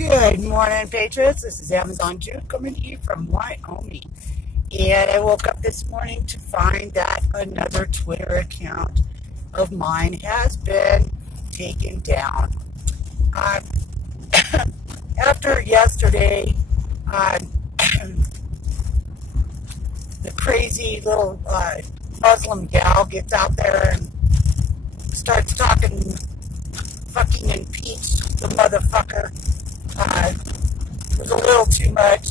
Good morning, Patriots. This is Amazon Jude coming to you from Wyoming. And I woke up this morning to find that another Twitter account of mine has been taken down. After yesterday, the crazy little Muslim gal gets out there and starts talking fucking impeach the motherfucker. It was a little too much.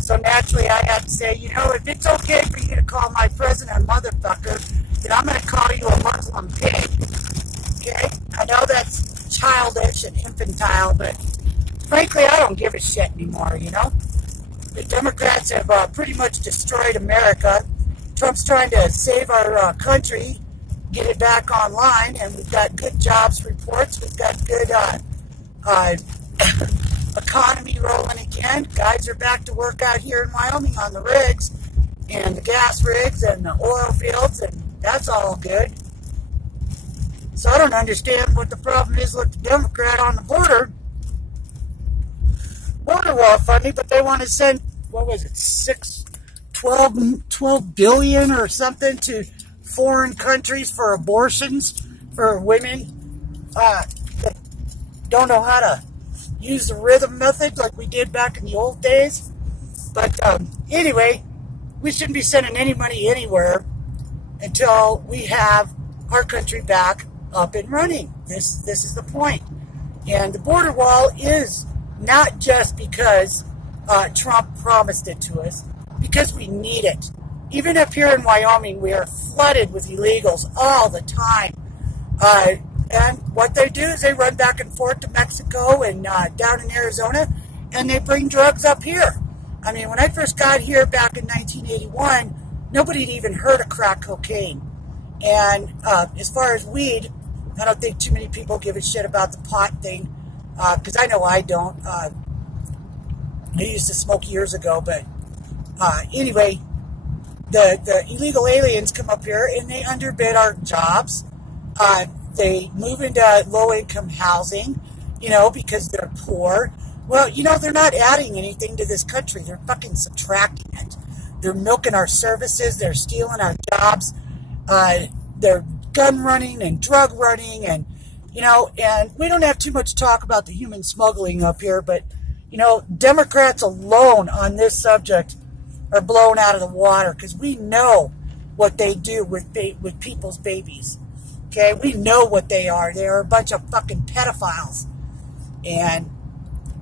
So naturally I had to say, if it's okay for you to call my president a motherfucker, then I'm going to call you a Muslim pig. Okay? I know that's childish and infantile, but frankly I don't give a shit anymore, The Democrats have pretty much destroyed America. Trump's trying to save our country, get it back online, and we've got good jobs reports. We've got good economy rolling again. Guys are back to work out here in Wyoming on the rigs and the gas rigs and the oil fields, and that's all good. So I don't understand what the problem is with the Democrat on the border wall funding, but they want to send, what was it, 12 billion or something to foreign countries for abortions for women that don't know how to use the rhythm method like we did back in the old days. But anyway, we shouldn't be sending any money anywhere until we have our country back up and running. This is the point. And the border wall is not just because Trump promised it to us, because we need it. Even up here in Wyoming, we are flooded with illegals all the time. And what they do is they run back and forth to Mexico and down in Arizona, and they bring drugs up here. I mean, when I first got here back in 1981, nobody had even heard of crack cocaine. And as far as weed, I don't think too many people give a shit about the pot thing, because I know I don't. I used to smoke years ago, but anyway, the illegal aliens come up here and they underbid our jobs. They move into low-income housing, because they're poor. Well, they're not adding anything to this country. They're fucking subtracting it. They're milking our services. They're stealing our jobs. They're gun running and drug running. And we don't have too much talk about the human smuggling up here, but, Democrats alone on this subject are blown out of the water because we know what they do with people's babies. Okay, we know what they are. They are a bunch of fucking pedophiles. And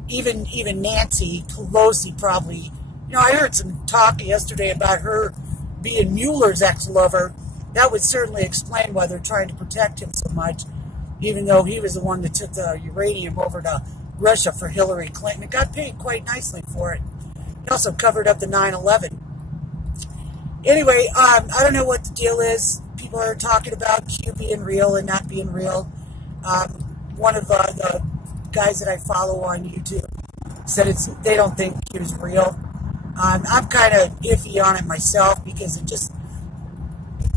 even Nancy Pelosi probably, I heard some talk yesterday about her being Mueller's ex-lover. That would certainly explain why they're trying to protect him so much, even though he was the one that took the uranium over to Russia for Hillary Clinton. It got paid quite nicely for it. He also covered up the 9/11. Anyway, I don't know what the deal is. People are talking about Q being real and not being real. One of the guys that I follow on YouTube said they don't think Q is real. I'm kind of iffy on it myself because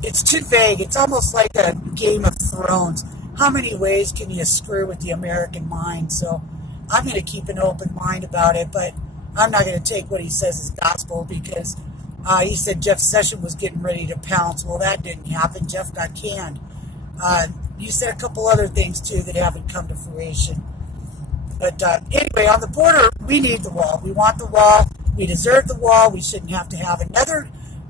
it's too vague. It's almost like a Game of Thrones. How many ways can you screw with the American mind? So I'm going to keep an open mind about it, but I'm not going to take what he says as gospel because he said Jeff Sessions was getting ready to pounce. Well, that didn't happen. Jeff got canned. You said a couple other things, too, that haven't come to fruition. But anyway, on the border, we need the wall. We want the wall. We deserve the wall. We shouldn't have to have another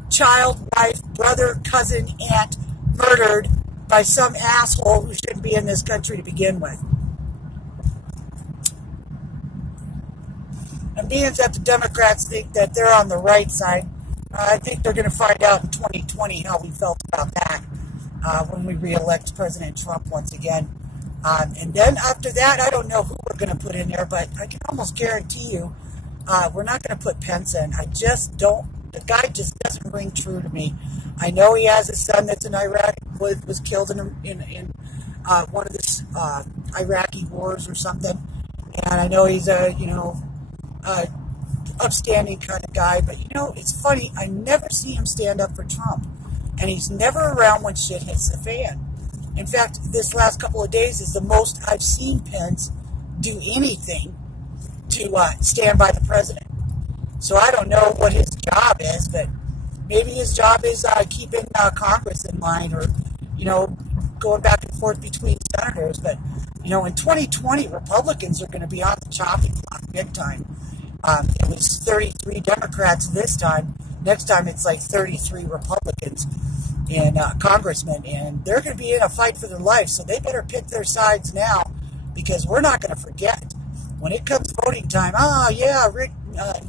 child, wife, brother, cousin, aunt murdered by some asshole who shouldn't be in this country to begin with. And being that the Democrats think that they're on the right side, I think they're going to find out in 2020 how we felt about that when we re-elect President Trump once again. And then after that, I don't know who we're going to put in there, but I can almost guarantee you we're not going to put Pence in. I just don't. The guy just doesn't ring true to me. I know he has a son that's in Iraq, was killed in one of the Iraqi wars or something. And I know he's a, upstanding kind of guy, but it's funny, I never see him stand up for Trump, and he's never around when shit hits the fan. In fact, this last couple of days is the most I've seen Pence do anything to stand by the president. So I don't know what his job is, but maybe his job is keeping Congress in line, or, going back and forth between senators. But, in 2020, Republicans are going to be on the chopping block big time. It was 33 Democrats this time. Next time it's like 33 Republicans and congressmen, and they're going to be in a fight for their life. So they better pick their sides now, because we're not going to forget when it comes voting time.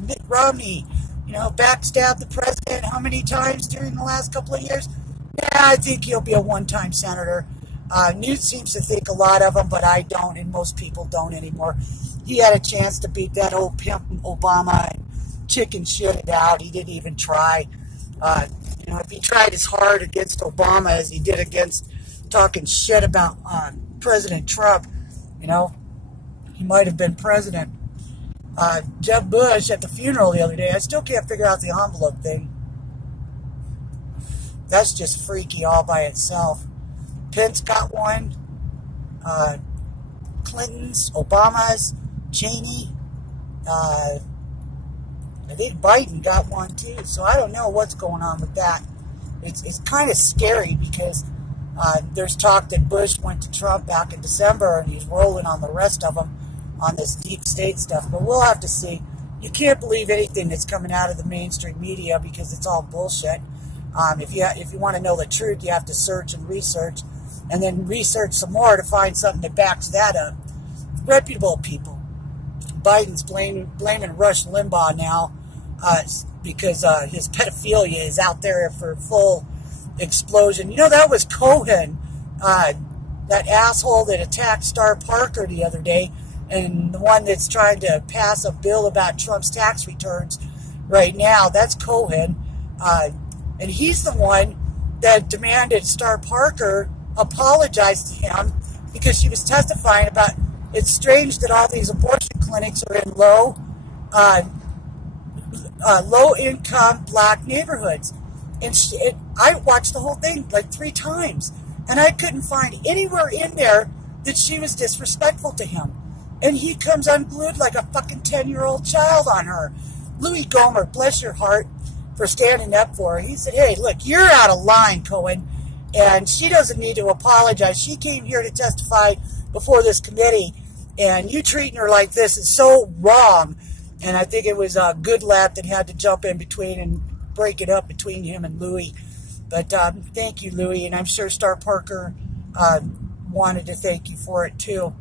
Mitt Romney, backstabbed the president how many times during the last couple of years? Yeah, I think he'll be a one-time senator. Newt seems to think a lot of them, but I don't, and most people don't anymore. He had a chance to beat that old pimp Obama and chicken shit it out. He didn't even try. If he tried as hard against Obama as he did against talking shit about President Trump, he might have been president. Jeb Bush at the funeral the other day, I still can't figure out the envelope thing. That's just freaky all by itself. Pence got one. Clinton's, Obama's, Cheney. I think Biden got one too. So I don't know what's going on with that. It's kind of scary, because there's talk that Bush went to Trump back in December, and he's rolling on the rest of them on this deep state stuff. But we'll have to see. You can't believe anything that's coming out of the mainstream media, because it's all bullshit. If you want to know the truth, you have to search and research, and then research some more to find something that backs that up. Reputable people. Biden's blaming Rush Limbaugh now because his pedophilia is out there for full explosion. That was Cohen, that asshole that attacked Star Parker the other day, and the one that's trying to pass a bill about Trump's tax returns right now. That's Cohen. And he's the one that demanded Star Parker apologize to him, because she was testifying about, it's strange that all these abortion clinics are in low-income black neighborhoods. And I watched the whole thing like 3 times, and I couldn't find anywhere in there that she was disrespectful to him. And he comes unglued like a fucking 10-year-old child on her. Louis Gohmert, bless your heart, for standing up for her. He said, hey, look, you're out of line, Cohen, and she doesn't need to apologize. She came here to testify before this committee, and you treating her like this is so wrong. And I think it was Goodlatte that had to jump in between and break it up between him and Louis. But thank you, Louis, and I'm sure Star Parker wanted to thank you for it too.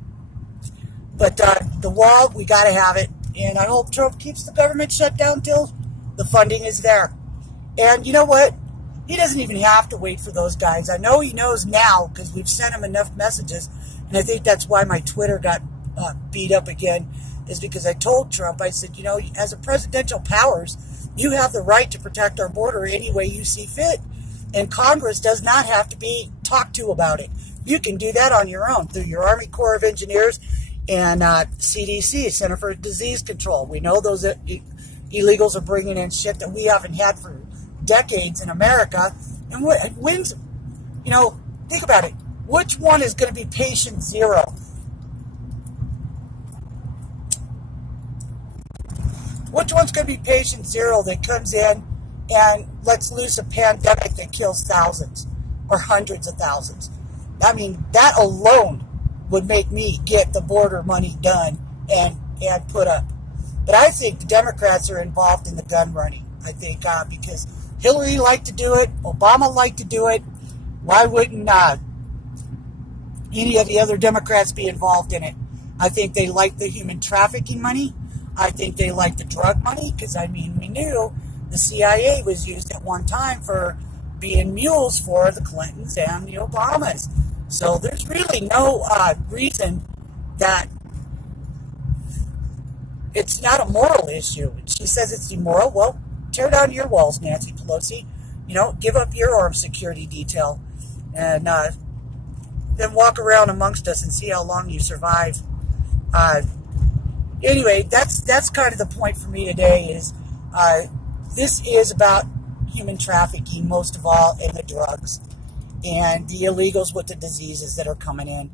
But the wall, we got to have it, and I hope Trump keeps the government shut down till the funding is there. And you know what? He doesn't even have to wait for those guys. I know he knows now, because we've sent him enough messages, and I think that's why my Twitter got beat up again, is because I told Trump, I said, as a presidential powers, you have the right to protect our border any way you see fit. And Congress does not have to be talked to about it. You can do that on your own through your Army Corps of Engineers and CDC, Center for Disease Control. We know those illegals are bringing in shit that we haven't had for decades in America. And when's, think about it. Which one is going to be patient zero? Which one's going to be patient zero that comes in and lets loose a pandemic that kills thousands or hundreds of thousands? I mean, that alone would make me get the border money done and put up. But I think the Democrats are involved in the gun running. I think because Hillary liked to do it, Obama liked to do it. Why wouldn't any of the other Democrats be involved in it? I think they like the human trafficking money. I think they like the drug money, because, we knew the CIA was used at one time for being mules for the Clintons and the Obamas. So there's really no reason that it's not a moral issue. She says it's immoral. Well, tear down your walls, Nancy Pelosi. Give up your armed security detail, and then walk around amongst us and see how long you survive. Anyway, that's kind of the point for me today. Is this is about human trafficking most of all, and the drugs, and the illegals with the diseases that are coming in.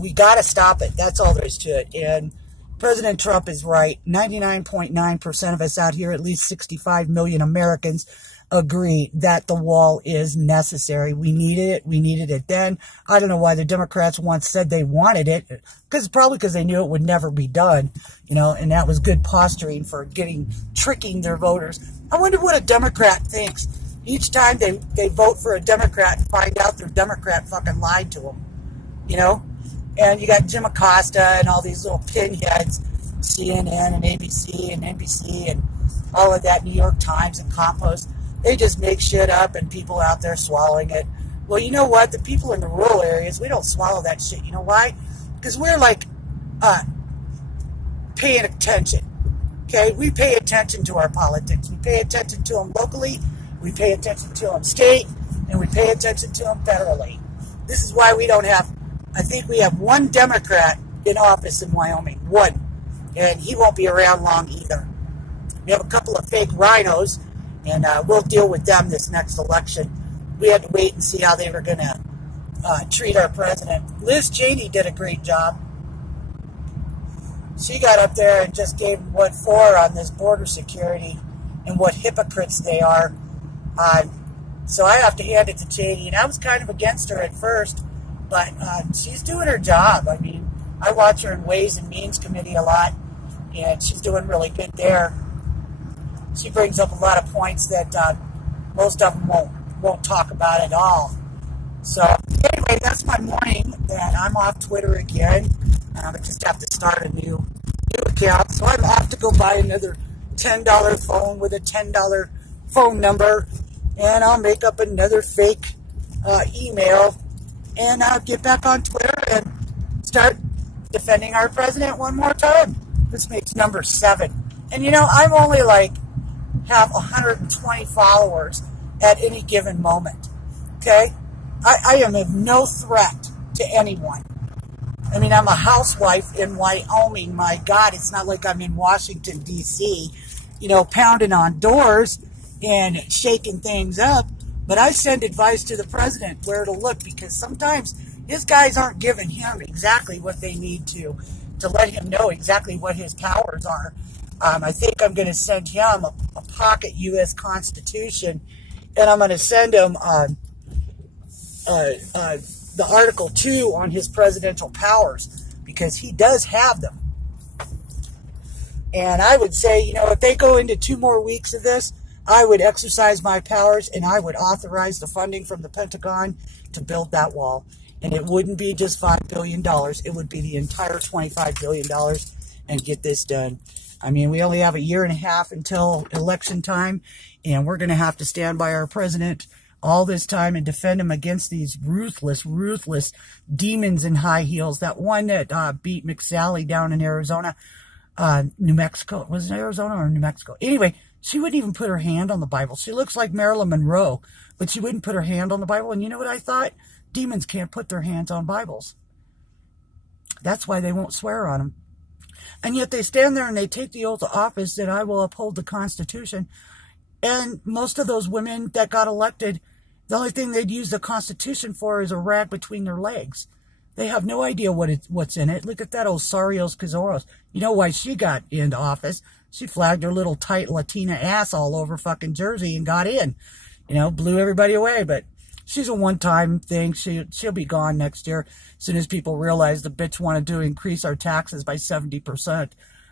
We got to stop it. That's all there is to it. And President Trump is right. 99.9% of us out here, at least 65 million Americans, agree that the wall is necessary. We needed it. We needed it then. I don't know why the Democrats once said they wanted it, probably because they knew it would never be done, you know, and that was good posturing for tricking their voters. I wonder what a Democrat thinks each time they vote for a Democrat and find out their Democrat fucking lied to them, you know? And you got Jim Acosta and all these little pinheads, CNN and ABC and NBC and all of that, New York Times and Compost. They just make shit up and people out there swallowing it. Well, you know what? The people in the rural areas, we don't swallow that shit. You know why? Because we're like paying attention. Okay? We pay attention to our politics. We pay attention to them locally. We pay attention to them state. And we pay attention to them federally. This is why we don't have, I think we have one Democrat in office in Wyoming. One. And he won't be around long either. We have a couple of fake rhinos. And we'll deal with them this next election. We had to wait and see how they were going to treat our president. Liz Cheney did a great job. She got up there and just gave what for on this border security and what hypocrites they are. So I have to hand it to Cheney. And I was kind of against her at first, but she's doing her job. I mean, I watch her in Ways and Means Committee a lot, and she's doing really good there. She brings up a lot of points that most of them won't talk about at all. So anyway, that's my morning. And I'm off Twitter again. I just have to start a new account. So I'm off to go buy another $10 phone with a $10 phone number, and I'll make up another fake email, and I'll get back on Twitter and start defending our president one more time. This makes number 7. And you know, I'm only like have 120 followers at any given moment. Okay? I am of no threat to anyone. I mean, I'm a housewife in Wyoming. My God, it's not like I'm in Washington, D.C., you know, pounding on doors and shaking things up. But I send advice to the president where to look, because sometimes his guys aren't giving him exactly what they need to let him know exactly what his powers are. I think I'm going to send him a pocket U.S. Constitution, and I'm going to send him the Article 2 on his presidential powers, because he does have them. And I would say, you know, if they go into 2 more weeks of this, I would exercise my powers, and I would authorize the funding from the Pentagon to build that wall. And it wouldn't be just $5 billion. It would be the entire $25 billion and get this done. I mean, we only have a year and a half until election time, and we're going to have to stand by our president all this time and defend him against these ruthless demons in high heels. That one that beat McSally down in Arizona, New Mexico. Was it Arizona or New Mexico? Anyway, she wouldn't even put her hand on the Bible. She looks like Marilyn Monroe, but she wouldn't put her hand on the Bible. And you know what I thought? Demons can't put their hands on Bibles. That's why they won't swear on them. And yet they stand there and they take the oath of office that I will uphold the Constitution. And most of those women that got elected, the only thing they'd use the Constitution for is a rag between their legs. They have no idea what's in it. Look at that Osarios Cazoros. You know why she got into office? She flagged her little tight Latina ass all over fucking Jersey and got in. You know, blew everybody away. But she's a one-time thing. She'll be gone next year as soon as people realize the bitch wanted to increase our taxes by 70%.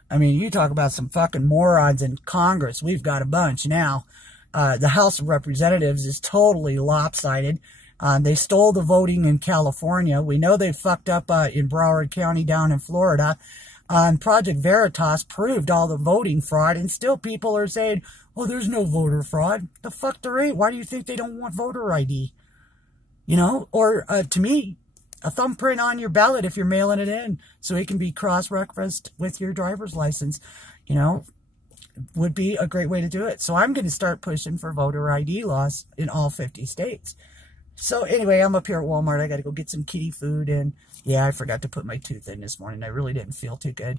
I mean, you talk about some fucking morons in Congress. We've got a bunch now. The House of Representatives is totally lopsided. They stole the voting in California. We know they fucked up in Broward County down in Florida. Project Veritas proved all the voting fraud, and still people are saying, oh, there's no voter fraud. The fuck there ain't. Why do you think they don't want voter ID? You know, or to me, a thumbprint on your ballot if you're mailing it in so it can be cross-referenced with your driver's license, you know, would be a great way to do it. So I'm going to start pushing for voter ID laws in all 50 states. So anyway, I'm up here at Walmart. I got to go get some kitty food. And yeah, I forgot to put my tooth in this morning. I really didn't feel too good.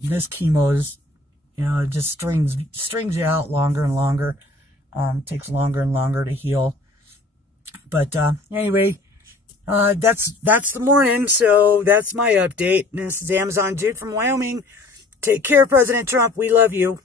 This chemo is, you know, it just strings you out longer and longer. Takes longer and longer to heal. But anyway, That's the morning, so that's my update. And this is Amazon Dude from Wyoming. Take care, President Trump. We love you.